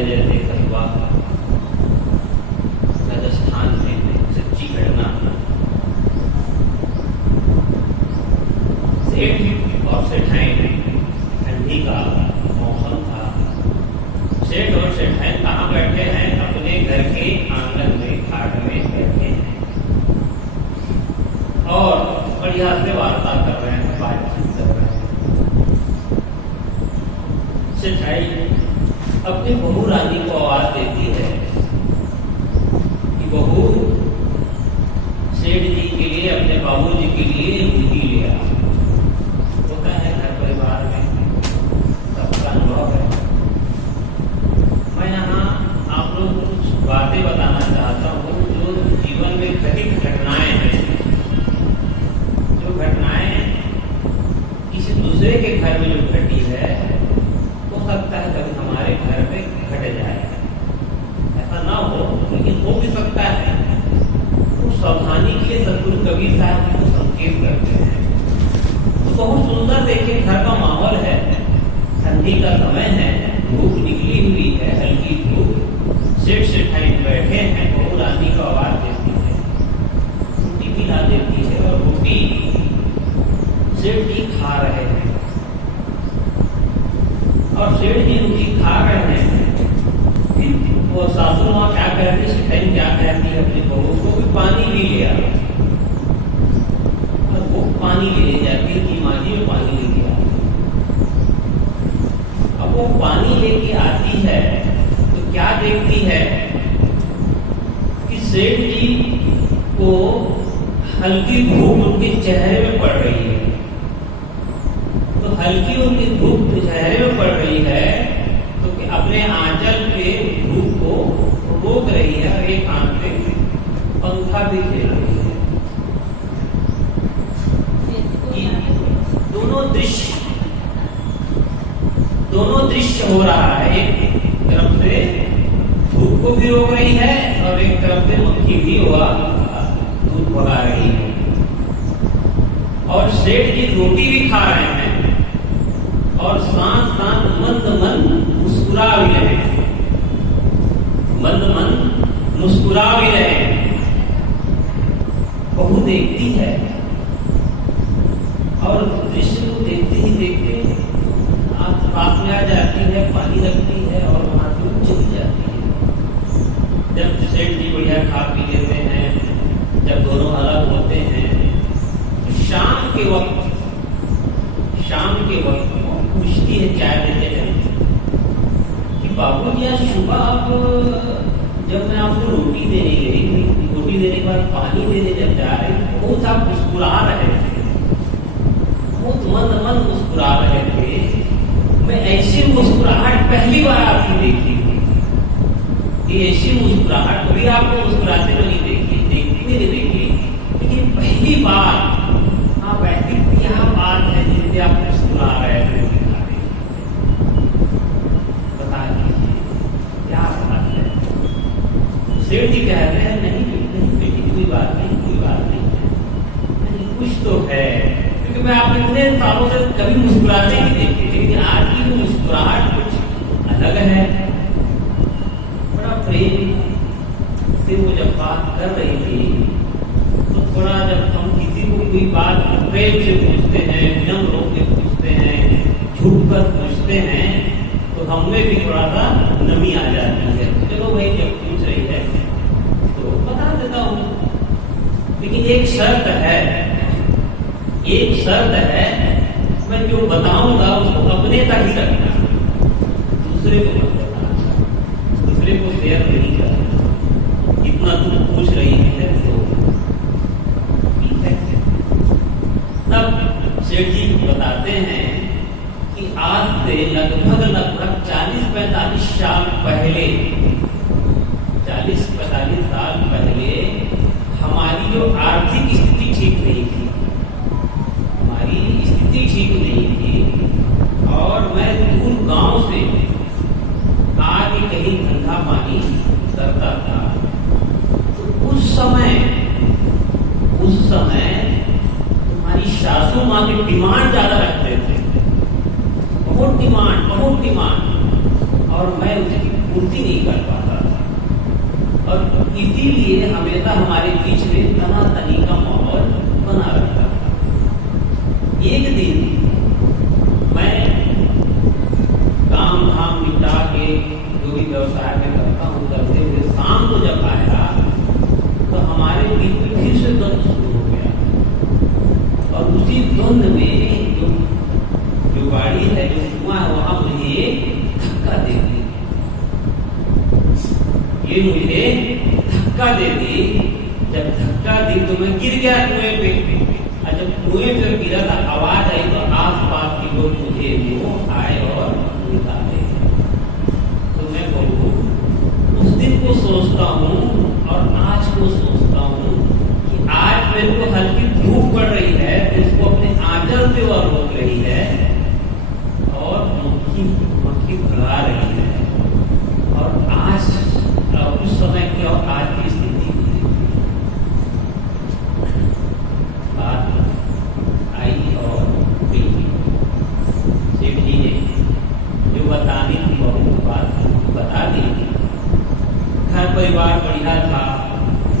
जय जय जय कलवा राजस्थान में सच्ची घटना। सेठ और सेठाइन, ठंडी का मौसम था। सेठ और सेठाइन कहाँ बैठे हैं? अपने घर के आंगन में, खाट में बैठे हैं और बढ़िया से वार्ता कर रहे हैं, बातचीत कर रहे हैं। सेठाई अपनी बहू रानी को आवाज देती है कि बहू, सेठ जी के लिए, अपने बाबू जी के लिए दूधी ले आ। होता है घर परिवार में, सबका अनुभव है। मैं यहाँ आप लोग को कुछ बातें बताना चाहता हूँ जो जीवन में घटित घटनाएं हैं। जो घटनाएं किसी दूसरे के घर में जो घटी है, हो सकता है कभी हमारे घर में घट जाए। ऐसा ना हो, लेकिन हो भी सकता है। तो सावधानी के लिए सतगुरु कबीर साहब को संकेत करते हैं। तो बहुत सुंदर देखिए, घर का माहौल है, ठंडी का समय है, धूप निकली हुई है, हल्की धूप। सेठ सेठाइन बैठे हैं, बहू रानी को आवाज देती है, रोटी भी ला देती है और रोटी सेठ जी खा रहे हैं। और सेठ जी रोटी खा रहे हैं, वो सासू माँ क्या कहती है, सेठाइन क्या कहती है अपनी बहू को भी पानी भी ले आ। और वो पानी ले जाती है कि माँ जी में पानी लेके आ। अब वो पानी लेके आती है तो क्या देखती है कि सेठ जी को हल्की धूप उनके चेहरे में पड़ रही है। तो हल्की उनकी धूप चेहरे में पड़ रही है तो कि अपने आंचल पे धूप को रोक रही है और एक हाथ पे पंखा भी खेल रही है। दोनों दृश्य हो रहा है। एक तरफ से धूप को भी रोक रही है और एक तरफ से मक्खी भी हुआ दूध भगा रही है। और सेठ जी रोटी भी खा रहे हैं और साथ साथ मंद मंद मुस्कुरा भी रहे हैं, मंद मंद मुस्कुरा भी रहे हैं। बहू देखती है और दृश्य को देखते ही देखते आप पास में आ जाती है, पानी रखती है और वहां से चली जाती है। जब सेठ जी बढ़िया खा पी लेते हैं, जब दोनों अलग होते हैं, तो शाम के वक्त पूछती है चाय देते हैं कि बाबू जी, आज सुबह आप, जब मैं आपको रोटी देने गई, रोटी देने के बाद पानी देने जब जा रहे थे, बहुत आप मुस्कुरा रहे थे, बहुत मंद मंद मुस्कुरा रहे थे। मैं ऐसी मुस्कुराहट पहली बार आपकी देखी थी। ये ऐसी मुस्कुराहट कभी आपको मुस्कुराते तो नहीं देखी, लेकिन पहली बार आप ऐसी क्या बात है जिससे आप मुस्कुरा रहे थे। सेठ जी कहते हैं, नहीं बेटी, कोई बात नहीं है, कुछ तो है। क्योंकि मैं आप इतने सालों से कभी मुस्कुराते नहीं देखे, लेकिन आज की जो मुस्कुराहट कुछ अलग है। बड़ा प्रेम से वो जब बात कर रही थी, तो थोड़ा जब हम किसी को कोई बात प्रेम से पूछते हैं, विनम्र होकर पूछते हैं, झुक कर पूछते हैं, तो हमें भी थोड़ा सा नमी आ जाती है। चलो भाई, जब पूछ रही है तो बता देता हूं, लेकिन एक शर्त है, मैं जो बताऊंगा उसको अपने तक ही रखना, दूसरे को मत बताना, दूसरे को शेयर नहीं करना। इतना तुम पूछ रही है तो ठीक है। तब सेठ जी बताते हैं कि आज से लगभग 40-45 साल पहले, 40-45 साल पहले हमारी जो आर्थिक स्थिति ठीक नहीं थी, और मैं दूर गांव से आके कहीं धंधा पानी करता था। तो उस समय तुम्हारी सासू माँ की डिमांड ज्यादा रखते थे, बहुत डिमांड, और मैं उसकी पूर्ति पूर्ति नहीं कर पाता था और इसीलिए हमेशा हमारे बीच में तनातनी का माहौल बना रहता था। एक दिन मैं काम धाम निपटा के जो भी व्यवसाय में करता हूँ करते हुए शाम को जब आया तो हमारे बीच में फिर से द्वंद्व शुरू हो गया और उसी द्वंद्व में जो गाड़ी है जो कुआं है वहां मुझे धक्का दे दी। ये मुझे धक्का दे दी। जब धक्का दी तो मैं गिर गया कुएं पे और जब कुएं पे गिरा था आवाज आई तो आस पास के लोग मुझे वो आए और निकाले। तो मैं बहुत उस दिन को सोचता हूँ और आज को सोचता हूँ कि आज मेरे को हल्की धूप पड़ रही है तो उसको अपने आंचल से वह रोक रही है और मक्खी भगा रही है और आज उस समय की और आज की स्थिति बात आई और गई। सेठ जी ने जो बतानी थी बहुत बात बता दी। घर परिवार बढ़िया था,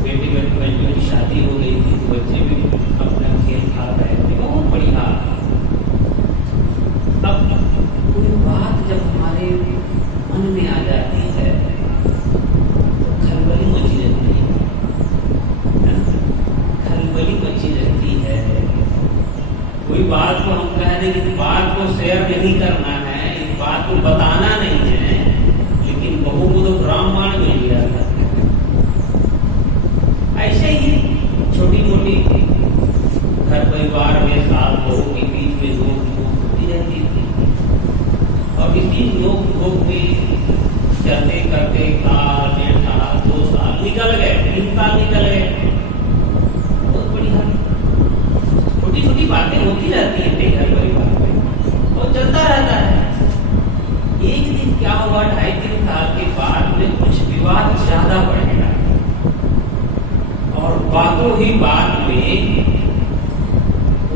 बेटे बच्चों की शादी हो गई थी, बच्चे भी अपना खेल खा रहे थे, बहुत बढ़िया। अब कोई बात जब हमारे मन में आ जाती है तो खलबली मची रहती है, खलबली मची रहती है। कोई बात को हम कह रहे कि बात को शेयर नहीं करना है, इस बात को बताना नहीं है, लेकिन बहू को तो ब्राह्मण मिल गया था। ऐसे ही छोटी मोटी घर परिवार में सास बहू के बीच में नोक झोंक होती रहती थी और इसी नोक झोंक में चलते करते साल 1.5 साल 2 साल निकल गए, 3 साल निकल गए। बहुत बढ़िया छोटी छोटी बातें होती रहती है घर परिवार में और चलता रहता है। एक दिन क्या हुआ, 2.5-3 साल के बाद में कुछ विवाद ज्यादा बढ़ गया और बातों ही बात में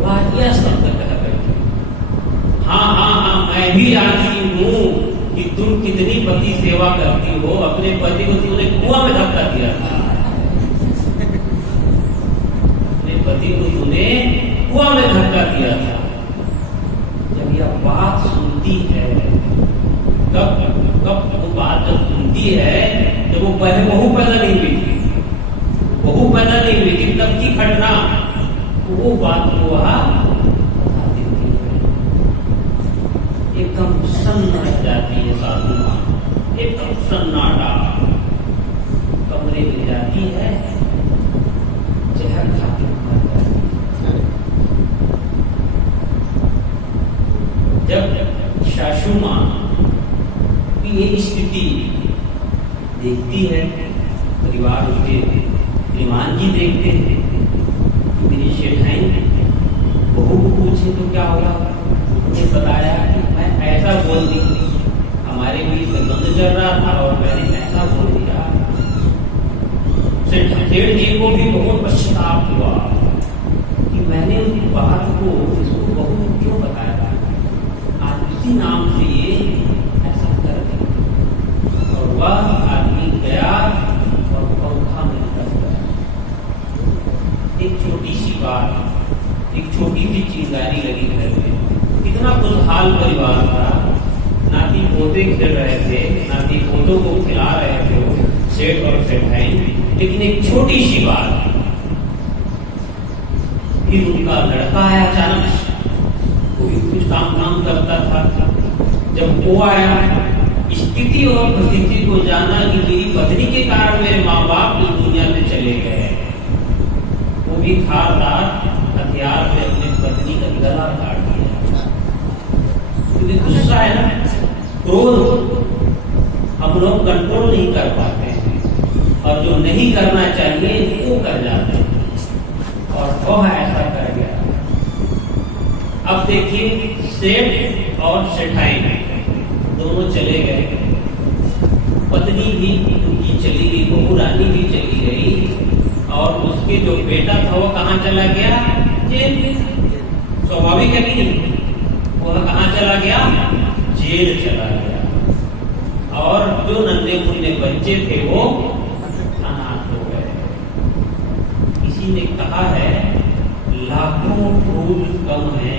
वादिया शब्द कह बैठे। हाँ, मैं भी जानती हूँ कि तुम कितनी पति सेवा करती हो, अपने पति को तुमने कुआं में धक्का दिया था, अपने पति को तुमने कुआं में धक्का दिया था। जब यह बात सुनती है कब वो बात जब सुनती है जब वो पहले बहू पैदा नहीं हुई थी, बहू पैदा नहीं हुई थी तब की घटना, वो बात को वह बता देती है। एकदम सन्न रह जाती है साधु मां, एकदम सन्नाटा कमरे में जाती है, जहर खाती मर जाती है। जब सासू मां ये स्थिति देखती है, परिवार उसके श्रीमान जी देखते हैं, मेरी सेठाई बहू को पूछे तो क्या होगा, उन्होंने बताया कि मैं ऐसा बोल दी, हमारे बीच में द्वंद्व चल रहा था और मैंने ऐसा बोल दिया। सेठ जी को भी बहुत पश्चाताप हुआ कि मैंने उस बात को इसको बहू को क्यों बताया, आज उसी नाम से ये आदमी गया और पंखा में लग गया। एक छोटी सी बात, एक छोटी सी चिंगारी लगी घर में। इतना खुशहाल परिवार था, नाती पोते खेल रहे थे, नाती पोतों को खिला रहे थे सेठ और सेठाई, लेकिन एक छोटी सी बात, फिर उनका लड़का आया अचानक, वो भी कुछ काम करता था। जब वो आया, स्थिति और परिस्थिति को जाना कि मेरी पत्नी के कारण मेरे माँ बाप इस दुनिया में चले गए, वो भी धारदार हथियार से अपने पत्नी का गला काट दिया। क्योंकि गुस्सा है ना, क्रोध हम लोग कंट्रोल नहीं कर पाते हैं और जो नहीं करना चाहिए वो कर जाते हैं और वह ऐसा कर गया। अब देखिए, सेठ और सेठाई दोनों चले गए, पत्नी भी उनकी चली गई, बहू रानी भी चली गई और उसके जो बेटा था वो कहाँ चला गया, जेल में। स्वाभाविक है नहीं, वह कहाँ चला गया, जेल चला गया। और जो नन्हे मुन्ने बच्चे थे वो अनाथ हो गए। किसी ने कहा है लाखों फूल कम है,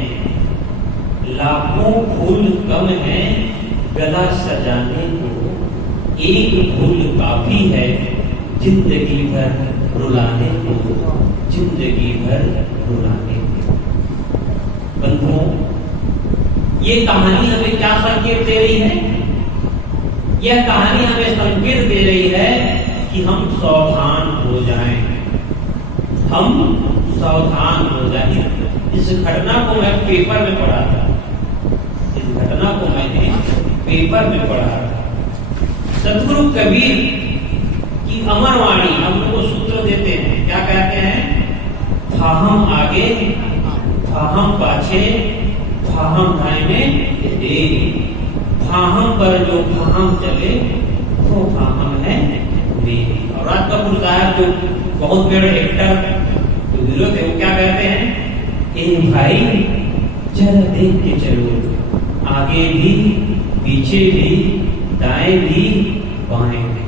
लाखों फूल कम है, गला सजाने को एक फूल काफी है, जिंदगी भर रुलाने को, जिंदगी भर रुलाने को। बंधुओं, ये कहानी हमें क्या संकेत दे रही है? यह कहानी हमें संकेत दे रही है कि हम सावधान हो जाएं, हम सावधान हो जाएं। इस घटना को मैं पेपर में पढ़ा था, इस घटना को मैंने पेपर में पढ़ा था। सदगुरु कबीर की अमर वाणी हम लोग को सूत्र देते हैं, क्या कहते हैं? थाहम आगे, थाहम पाछे, थाहम दाहिने दे। थाहम पर जो थाहम चले वो थाहम है मेरी। और राज कपूर साहब जो बहुत बड़े एक्टर जो हीरो थे, वो क्या कहते हैं? ए भाई जरा देख के चलो, आगे भी पीछे भी दाएं भी बाएं भी।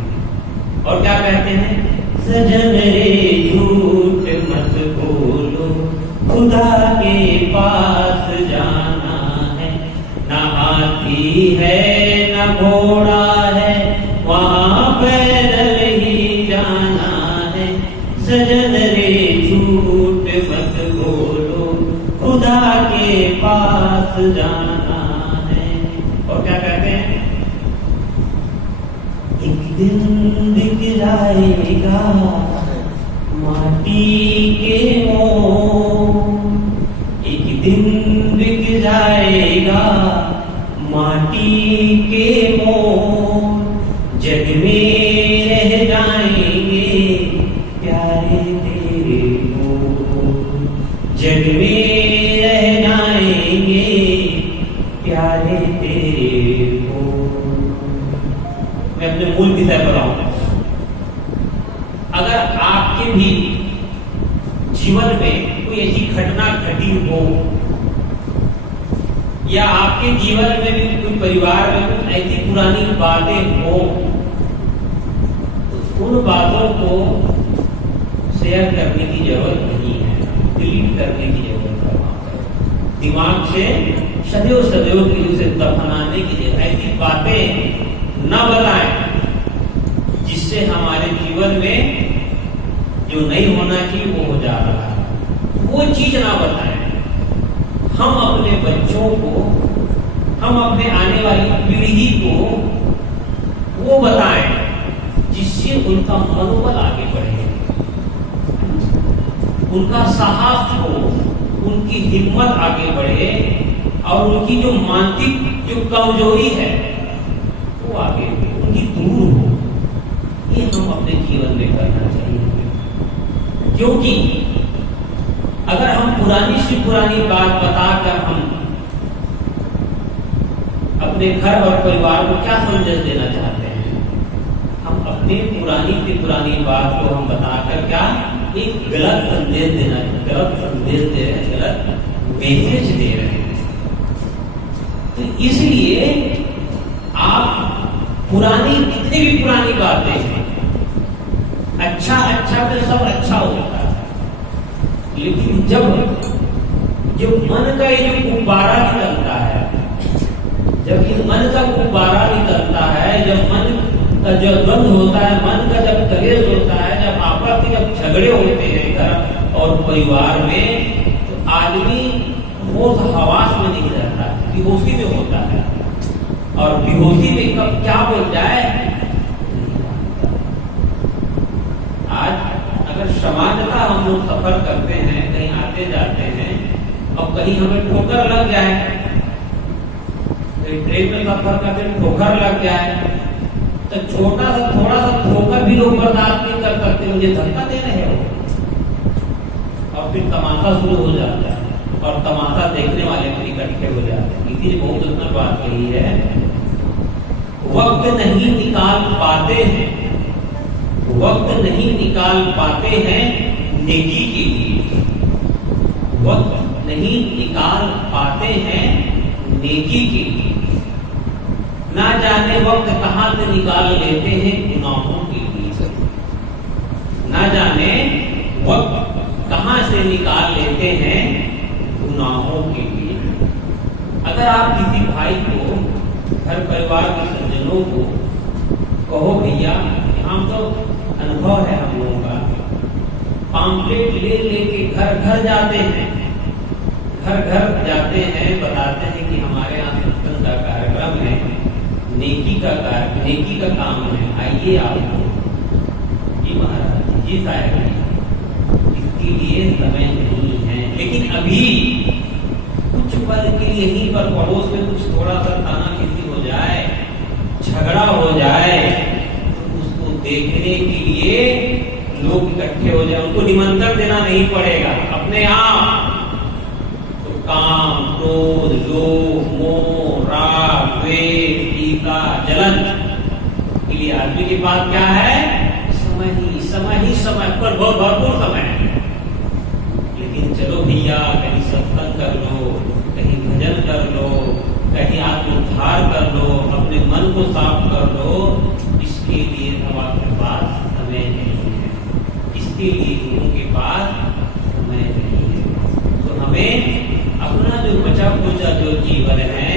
और क्या कहते हैं? सजन रे झूठ मत बोलो, खुदा के पास जाना है, ना हाथी है ना घोड़ा है, वहां पैदल ही जाना है। सजन रे झूठ मत बोलो, खुदा के पास जाना है। और क्या कहते हैं? एक दिन दिख जाएगा माटी के मोह, एक दिन दिख जाएगा माटी के मोह, जग में रह जाएंगे प्यारे तेरे मोह, जग में रह जाएंगे प्यारे तेरे मोह। मैं अपने मूल विषय पर आऊं। अगर आपके भी जीवन में कोई ऐसी घटना घटी हो, या आपके जीवन में भी कोई परिवार में कुछ ऐसी पुरानी बातें हो, तो उन बातों को शेयर करने की जरूरत नहीं है, डिलीट करने की जरूरत है। दिमाग से सदैव सदैव के लिए उसे दफनाने की जरूरत। ऐसी बातें न बताएं जिससे हमारे जीवन में जो नहीं होना चाहिए वो हो जा रहा है, वो चीज ना बताएं। हम अपने बच्चों को, हम अपने आने वाली पीढ़ी को वो बताएं जिससे उनका मनोबल आगे बढ़े, उनका साहस हो, उनकी हिम्मत आगे बढ़े, और उनकी जो मानसिक जो कमजोरी है वो आगे उनकी दूर हो। ये हम अपने जीवन में करना चाहिए, क्योंकि अगर हम पुरानी से पुरानी बात बताकर हम अपने घर और परिवार को क्या संदेश देना चाहते हैं? हम अपने पुरानी से पुरानी बात को हम बताकर क्या एक गलत संदेश देना, गलत संदेश दे रहे हैं, गलत मैसेज दे रहे हैं। तो इसलिए आप पुरानी जितनी भी पुरानी बातें हैं, अच्छा तो सब अच्छा होता है, लेकिन जब जो मन का ये जो गुब्बारा निकलता है, जब ये मन का गुब्बारा निकलता है, जब मन का जो द्वंद होता है, मन का जब कलेश होता है, जब आपस में जब झगड़े होते हैं घर और परिवार में, तो आदमी होश हवास में नहीं रहता, बेहोशी में होता है। और बेहोशी में कब क्या बोल जाए? आज अगर सामान्यतः हम लोग सफर करते हैं, कहीं आते जाते हैं, और कहीं हमें ठोकर लग जाए, कहीं ट्रेन में सफर करते ठोकर लग जाए, तो छोटा सा थोड़ा सा ठोकर भी लोग बर्दाश्त नहीं कर सकते, मुझे धक्का दे रहे हो, और फिर तमाशा शुरू हो जाता है, और तमाशा देखने वाले भी इकट्ठे हो जाते हैं। इसीलिए बहुत सुंदर बात कही है, वक्त नहीं निकाल पाते हैं, वक्त नहीं निकाल पाते हैं नेकी के लिए, वक्त नहीं निकाल पाते हैं नेकी के लिए। ना जाने वक्त कहां से निकाल लेते हैं गुनाहों के लिए, ना जाने वक्त कहां से निकाल लेते हैं गुनाहों के लिए। अगर आप किसी भाई को, घर परिवार के सज्जनों को कहो भैया, हम तो अनुभव है हम लोगों का, पाम्पलेट ले लेके घर घर जाते हैं, घर घर जाते हैं, बताते हैं कि हमारे यहाँ सत्संग का कार्यक्रम है, नेकी का काम है, आइए आप। जी महाराज जी, साहब इसके लिए समय नहीं है। लेकिन अभी कुछ पल के लिए यहीं पर पड़ोस में कुछ थोड़ा सा ताना किसी हो जाए, झगड़ा हो जाए, तो उसको देखने के लिए लोग इकट्ठे हो जाए, उनको निमंत्रण देना नहीं पड़ेगा, अपने आप। तो काम, क्रोध, लोभ, मोह, राग, द्वेष, ईर्ष्या, जलन के लिए आदमी के पास क्या है? समय पर भरपूर समय है। लेकिन चलो भैया, कहीं सत्संग कर लो, कहीं भजन कर लो, कहीं आत्मोद्धार कर लो, अपने मन को साफ कर लो, इसके लिए अब आपके पास समय नहीं है, इसके लिए उनके पास समय नहीं है। तो हमें अपना जो बचा खुचा जो जीवन है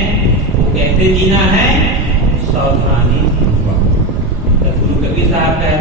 वो कैसे जीना है? सावधानी। गुरु कबीर साहब कहते